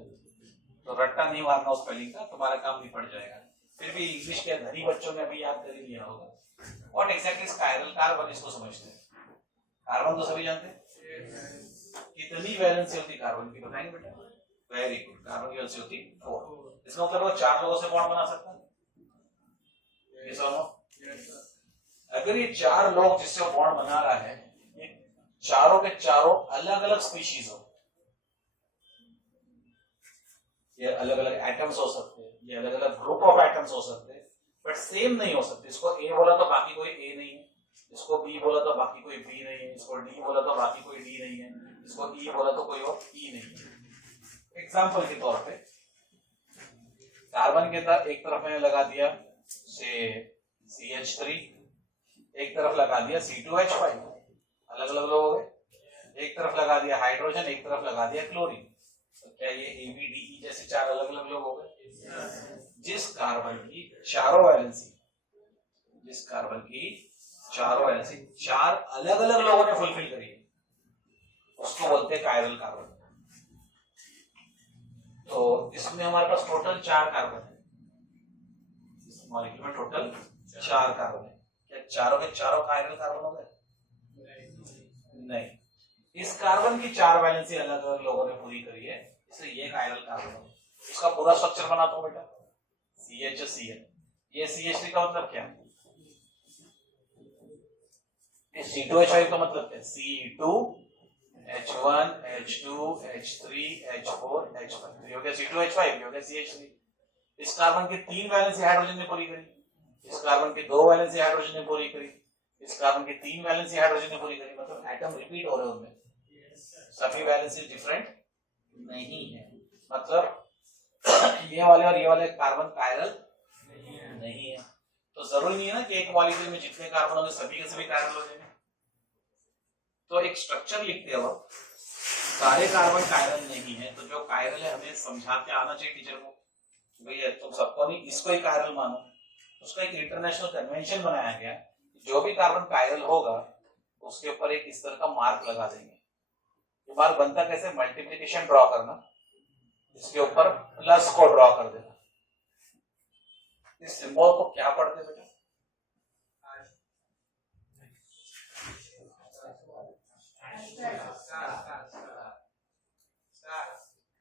तो रट्टा नहीं मारना उस स्पेलिंग का, तुम्हारा काम नहीं पड़ जाएगा। फिर भी इंग्लिश के धनी बच्चों ने अभी याद कर ही लिया होगा। What exactly is chiral carbon, इसको समझते हैं। कार्बन तो सभी जानते हैं। कितनी वैलेंसी होती है कार्बन की, बताएंगे बेटा? वेरी गुड, कार्बन की वैलेंसी होती है 4। इसका मतलब वो 4 लोगों से बॉन्ड बना सकता है। अगर ये 4 लोग जिससे बॉन्ड बना रहा है, चारों के चारों अलग अलग स्पीशीज हो, ये अलग अलग एटम्स हो सकते हैं, ये अलग अलग ग्रुप ऑफ एटम्स हो सकते हैं, बट सेम नहीं हो सकते। इसको ए बोला तो बाकी कोई ए नहीं है, इसको बी बोला तो बाकी कोई बी नहीं है, इसको डी बोला तो बाकी कोई डी नहीं है, इसको ई बोला तो कोई और ई नहीं है। एग्जाम्पल के तौर पे कार्बन के अंदर एक तरफ मैंने लगा दिया से CH3, एक तरफ लगा दिया C2H5, अलग अलग लोग हो गए। एक तरफ लगा दिया हाइड्रोजन, एक तरफ लगा दिया क्लोरीन, तो क्या ये ABDE जैसे चार अलग अलग लोग हो गए? जिस कार्बन की चारों वैलेंसी, जिस कार्बन की चारों वैलेंसी चार अलग अलग लोगों ने फुलफिल करी है, उसको बोलते हैं कायरल कार्बन। तो इसमें हमारे पास टोटल 4 कार्बन है, इस मॉलिक्यूल में टोटल 4 कार्बन है। क्या चारों के चारों कायरल कार्बन हो गए? नहीं, इस कार्बन की 4 वैलेंसी अलग अलग लोगों ने पूरी करी है, इसलिए ये कायरल कार्बन है। इसका पूरा स्ट्रक्चर बनाता हूं बेटा, CHCl, ये CH3 का मतलब क्या है? C2H5 का मतलब क्या? C2H1 H2 H3 H4 H5, ये हो गया C2H5, ये हो गया CH3। इस कार्बन की 3 वैलेंसी हाइड्रोजन ने पूरी करी, इस कार्बन की 2 वैलेंसी हाइड्रोजन ने पूरी करी, इस कार्बन की 3 वैलेंसी हाइड्रोजन ने पूरी करी। मतलब एटम रिपीट हो रहे हैं उनमें, सभी वैलेंसी डिफरेंट नहीं है। मतलब ये वाले और ये वाले कार्बन कायरल नहीं है। तो जरूरी नहीं है ना कि एक मॉलिक्यूल में जितने कार्बन होंगे सभी के सभी कायरल हो जाएंगे। तो एक स्ट्रक्चर लिखते हो, सारे कार्बन कायरल नहीं है, तो जो कायरल है हमें समझा के आना चाहिए टीचर को, भैया तुम सबको नहीं इसको ही कायरल मानो। उसका एक इंटरनेशनल कन्वेंशन बनाया गया, जो भी कार्बन कायरल होगा उसके ऊपर एक इस तरह का मार्क लगा देंगे। ये मार्क बनता कैसे? मल्टीप्लिकेशन ड्रॉ करना, इसके ऊपर प्लस को ड्रॉ कर देना। इस सिंबल को क्या पढ़ते बेटा?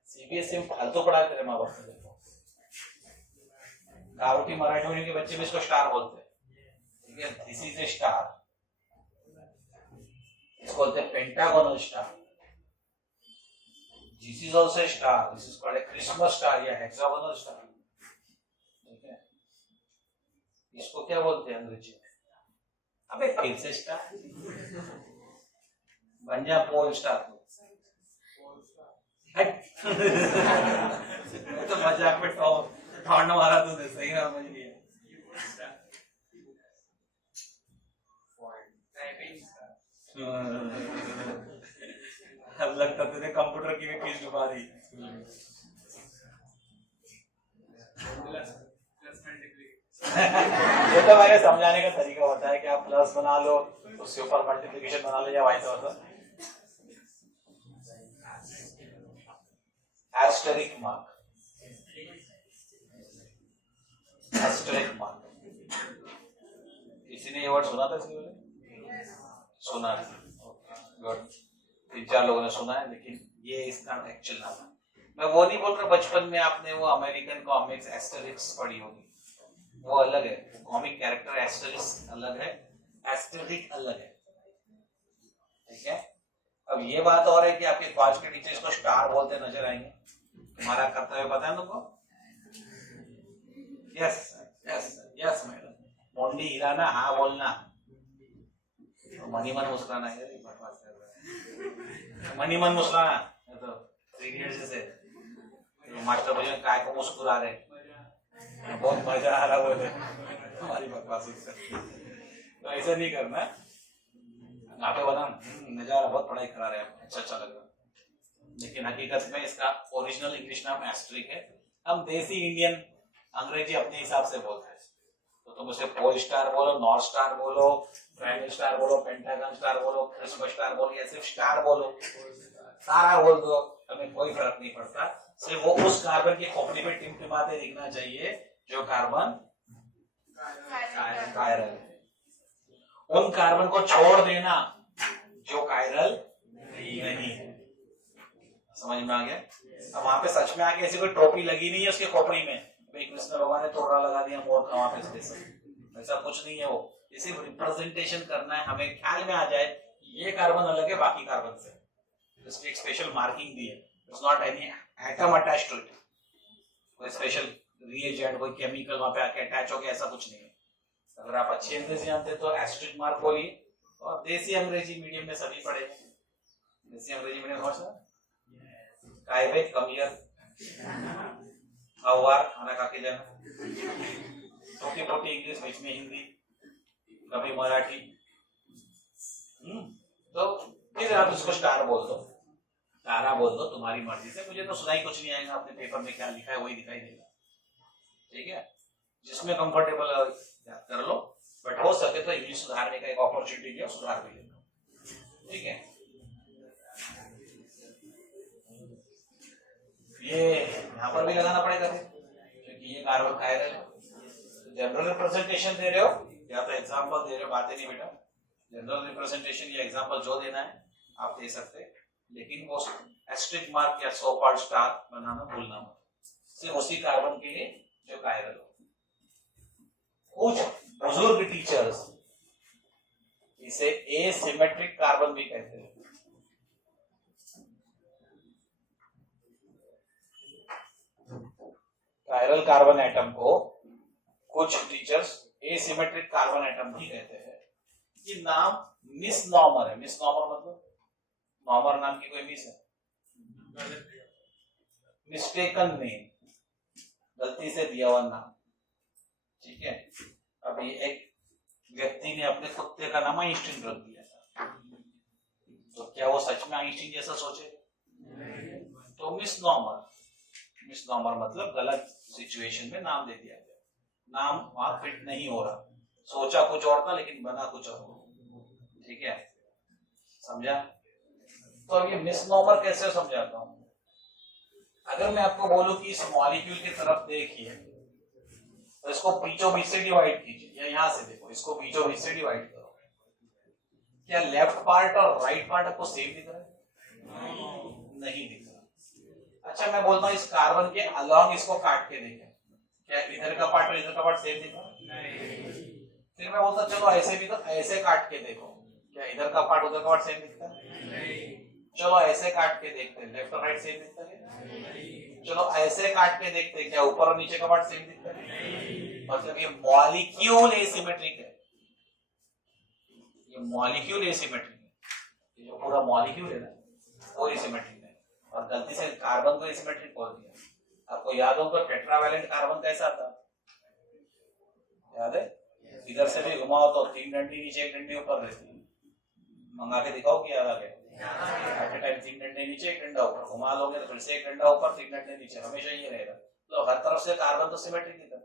CBSE में फालतू पढ़ा तेरे माँ बाप ने। कावटी मराठी मीडियम के बच्चे भी इसको स्टार बोलते हैं, ठीक है? दिस इज ए स्टार, इसको बोलते हैं pentagonal star. This is also star, this is called a Christmas star या हेक्सागोनल स्टार, ठीक है? इसको क्या बोलते हैं अंग्रेजी में? अबे फिर से स्टार बन जा पोल स्टार। तो मजाक में ठोड़ मारा तूने, सही ना समझ लिया। अब लगता तुझे कंप्यूटर की भी फीस डुबा दी। ये तो मैंने समझाने का तरीका होता है कि आप प्लस बना लो, उसके ऊपर मल्टीप्लिकेशन बना लो या vice versa. Asterisk mark, asterisk mark, किसी ने ये वर्ड सुना था इसके पहले? सुना है, गुड, 3-4 लोगों ने सुना है, लेकिन ये इसका एक्चुअल नाम है। मैं वो नहीं बोल रहा, बचपन में आपने वो अमेरिकन कॉमिक्स एस्टेरिक्स पढ़ी होगी, वो अलग है, कॉमिक कैरेक्टर एस्टेरिक्स अलग है, एस्टेरिक अलग है, ठीक है? अब ये बात और है कि आपके क्लास के टीचर इसको स्टार बोलते नजर आएंगे, तुम्हारा कर्तव्य पता है तुमको? Yes yes yes madam, Maundy हिलाना, हाँ बोलना, मनी मन मुस्कुराना है, बकवास कर रहा है, मनी मन मुस्कुराना, तो 3 इयर्स से मास्टर बोले काय को मुस्कुरा रहे, बहुत मजा आ रहा बोले, हमारी बकवास से। तो ऐसा नहीं करना, आप बना नजारा बहुत पढ़ाई करा रहे हैं, अच्छा लग रहा है, लेकिन हकीकत में इसका ओरिजिनल इंग्लिश नाम एस्टेरिक है। हम देसी इंडियन अंग्रेजी अपने हिसाब से बोलते हैं, तो तुम उसे पोल स्टार बोलो, नॉर्थ स्टार बोलो, ट्रायंगल स्टार बोलो, पेंटागन स्टार बोलो, क्रिसमस स्टार बोलो, या सिर्फ स्टार बोलो, सारा बोल दो, हमें कोई फर्क नहीं पड़ता। सिर्फ वो उस कार्बन की खोपड़ी पे टिमटिमाते दिखना चाहिए जो कार्बन कायरल है, उन कार्बन को छोड़ देना जो कायरल नहीं है। समझ में आ गया? अब वहां पे सच में आके ऐसी कोई टोपी लगी नहीं है उसके खोपड़ी में, भाई कृष्ण भगवान ने तोड़ा लगा दिया मोर का वहां पे, ऐसा कुछ नहीं है। वो सिर्फ रिप्रेजेंटेशन करना है, हमें ख्याल में आ जाए ये कार्बन अलग है बाकी कार्बन से, इसमें एक स्पेशल मार्किंग दी है, it's not any atom attached to it, कोई स्पेशल रिएजेंट कोई केमिकल वहां पे आके अटैच हो गया ऐसा कुछ नहीं है। अगर आप अच्छी अंग्रेजी जानते तो एस्टेरिस्क मार्क बोलिए, और देसी अंग्रेजी मीडियम में सभी पढ़े, देसी अंग्रेजी मीडियम समझना, काय भाई कम हियर, अवार खाना खा के जाना, छोटी मोटी इंग्लिश बीच में हिंदी, कभी मराठी, तो फिर आप उसको स्टार बोल दो, तारा बोल दो, तुम्हारी मर्जी से, मुझे तो सुनाई कुछ नहीं आएगा, अपने पेपर में क्या लिखा है वही दिखाई देगा, ठीक है, जिसमें कंफर्टेबल याद कर लो, बट हो सके तो इंग्लिश सुधारने का एक अपॉर्चुनिटी दिया, सुधार भी लेना, ठीक है। ये यहाँ पर भी लगाना पड़ेगा क्योंकि ये कार्बन कायरल है, जनरल रिप्रेजेंटेशन दे रहे हो या तो एग्जांपल दे रहे हो, बातें नहीं बेटा, जनरल रिप्रेजेंटेशन या एग्जांपल जो देना है आप दे सकते हैं, लेकिन वो एस्टेरिस्क मार्क या सो कॉल्ड स्टार बनाना भूलना मत, सिर्फ उसी कार्बन के लिए जो कायरल हो। कुछ बुजुर्ग टीचर्स इसे एसिमेट्रिक कार्बन भी कहते हैं, कायरल कार्बन एटम को कुछ टीचर्स एसिमेट्रिक कार्बन एटम भी कहते हैं। ये नाम मिसनॉमर है, मिसनॉमर मतलब नॉमर नाम की कोई मिस है, मिस्टेकन नेम, गलती से दिया हुआ नाम, ठीक है। अभी एक व्यक्ति ने अपने कुत्ते का नाम आइंस्टीन रख दिया था, तो क्या वो सच में आइंस्टीन जैसा सोचे? तो मिसनॉमर, मिसनॉमर मतलब गलत सिचुएशन में नाम दे दिया गया, नाम वहां फिट नहीं हो रहा, सोचा कुछ और था लेकिन बना कुछ और, ठीक है, समझा? तो अब ये मिसनॉमर कैसे समझाता हूं, अगर मैं आपको बोलूं कि इस मॉलिक्यूल की तरफ देखिए, तो इसको बीचों बीच से डिवाइड कीजिए, या यहां से देखो, इसको बीचों बीच से डिवाइड करो, क्या लेफ्ट पार्ट और राइट पार्ट आपको सेम दिख रहा है? नहीं दिख रहा। अच्छा, मैं बोलता हूं इस कार्बन के अलोंग इसको काट के देखें, क्या इधर का पार्ट और इधर का पार्ट सेम दिख रहा है? फिर मैं बोलता चलो ऐसे भी, तो ऐसे काट के देखो, क्या इधर का पार्ट उधर का पार्ट सेम दिखता है? चलो ऐसे काट के देखते हैं, लेफ्ट और राइट सेम दिखता है? चलो ऐसे काट के देखते हैं, क्या ऊपर और नीचे का पार्ट सेम दिखता है? मतलब ये मॉलिक्यूल एसिमेट्रिक है, ये मॉलिक्यूल एसिमेट्रिक है, ये जो पूरा मॉलिक्यूल है ना वो एसिमेट्रिक है, और गलती से कार्बन को एसिमेट्रिक बोल दिया। आपको याद हो तो टेट्रावैलेंट कार्बन कैसा था, याद है? इधर से भी घुमाओ तो 3 डंडी नीचे 1 डंडी ऊपर रहती है, मंगा के दिखाओ कि याद आ गया, एट ए टाइम 3 डंडे नीचे 1 डंडा ऊपर, घुमा लोगे तो फिर से 1 डंडा ऊपर 3 डंडे नीचे, हमेशा ये रहेगा। तो हर तरफ से कार्बन तो सिमेट्रिक ही था,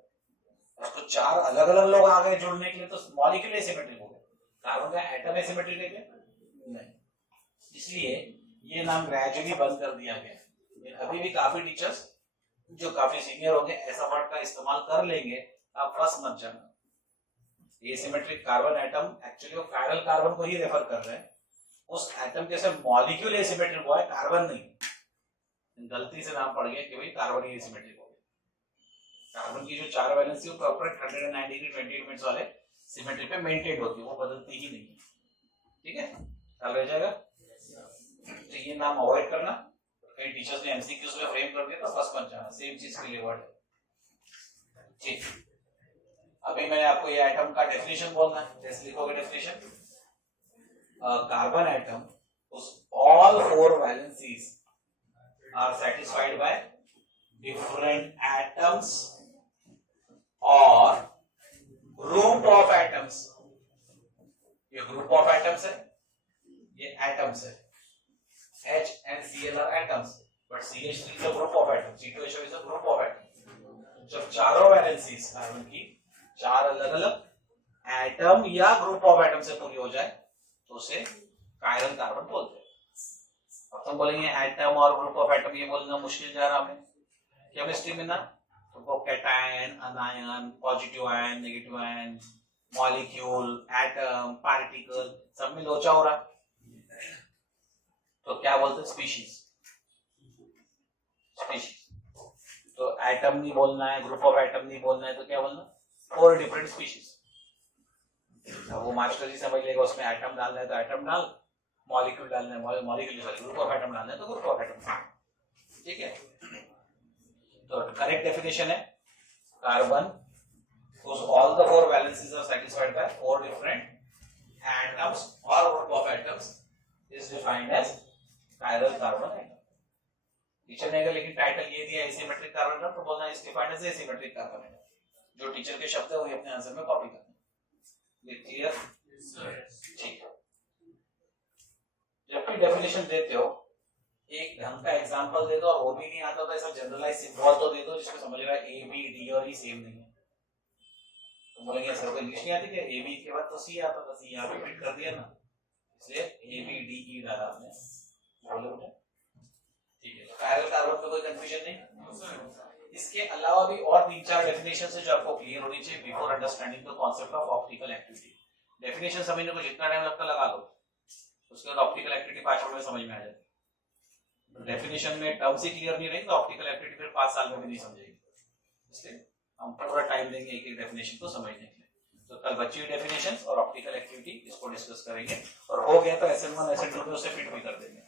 उसको 4 अलग अलग लोग आ गए जुड़ने के लिए, तो मॉलिक्यूल एसिमेट्रिक हो गया, कार्बन का एटम एसिमेट्रिक है क्या? नहीं, इसलिए ये नाम ग्रेजुअली बंद कर दिया गया। अभी भी काफी टीचर्स जो काफी सीनियर होंगे ऐसा वर्ड का इस्तेमाल कर लेंगे, आप फंस मत जाना। एसिमेट्रिक कार्बन एटम एक्चुअली वो कायरल कार्बन को ही रेफर कर रहे हैं, उस एटम के साथ मॉलिक्यूल एसिमेट्रिक हुआ है, कार्बन नहीं, गलती से नाम पड़ गया कि भाई कार्बन ही एसिमेट्रिक हो गया। कार्बन की जो 4 वैलेंसी वो प्रॉपर 109 डिग्री 28 मिनट्स वाले सिमेट्री पे मेंटेन होती है, वो बदलती ही नहीं है, ठीक है, ख्याल रह जाएगा। तो ये नाम अवॉइड करना, कई टीचर्स ने एमसीक्यूज में फ्रेम कर दिया तो फर्स्ट बन जाना, सेम चीज के लिए वर्ड है, ठीक। अभी मैंने आपको ये एटम का डेफिनेशन बोलना है, जैसे लिखोगे definition, carbon atom all 4 valencies are satisfied by different atoms or group of atoms। ये group of atoms है, ये atoms है, H and Cl are atoms, but CH3 is a group of atoms, C2H5 is a group of atoms। जब चारों valencies carbon की 4 अलग अलग atom या ग्रुप ऑफ एटम से पूरी हो जाए तो उसे कायरल कार्बन बोलते हैं। अब तुम बोलेंगे एटम और ग्रुप ऑफ एटम, ये बोलना मुश्किल जा रहा हमें केमिस्ट्री में ना, तुमको cation, अनायन, positive ion, negative ion, molecule, atom, particle सब में लोचा हो रहा, तो क्या बोलते हैं? स्पीशीज। स्पीशीज तो एटम नहीं बोलना है, ग्रुप ऑफ एटम नहीं बोलना है, तो क्या बोलना? 4 डिफरेंट स्पीशीज। अब वो मास्टर जी समझ लेगा, उसमें एटम डालना है तो एटम डाल, मॉलिक्यूल डालना है, मॉलिक्यूल ग्रुप ऑफ एटम डालना है तो ग्रुप ऑफ एटम, ठीक है। तो करेक्ट डेफिनेशन है carbon whose all the four valencies are satisfied by four different atoms or group of atoms is defined as chiral carbon atom। Teacher ने अगर लेकिन टाइटल ये दिया एसिमेट्रिक कार्बन एटम तो बोलना is defined as asymmetric carbon atom. जो teacher के शब्द है वही अपने आंसर में कॉपी करना। ये क्लियर? ठीक है। जब भी डेफिनेशन देते हो एक ढंग का एग्जांपल दे दो, और वो भी नहीं आता तो ऐसा जनरलाइज सिंबल तो दे दो जिसको समझ रहा है ए बी डी और ई सेम नहीं है। तो बोलेंगे सर को इंग्लिश नहीं आती क्या? ए बी के बाद तो सी आता था, सी यहाँ पे फिट कर दिया ना, इसलिए ए बी डी ई डाला आपने, बोले बेटा ठीक है। तो कायरल कार्बन में कोई कंफ्यूजन नहीं। इसके अलावा भी और 3-4 डेफिनेशन है जो आपको क्लियर होनी चाहिए before understanding the concept of optical activity. Definition समझने को जितना टाइम लगता लगा लो, उसके बाद ऑप्टिकल एक्टिविटी 5 मिनट में समझ में आ जाती है। डेफिनेशन में टर्म से क्लियर नहीं रहेगी तो ऑप्टिकल एक्टिविटी फिर 5 साल में भी नहीं समझेगी, इसलिए हम पूरा टाइम देंगे एक एक डेफिनेशन को समझने के लिए। तो कल बची हुई डेफिनेशन और ऑप्टिकल एक्टिविटी इसको डिस्कस करेंगे, और हो गया तो SN1 SN2 में उसे फिट भी कर देंगे।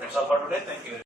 That's all for today, thank you.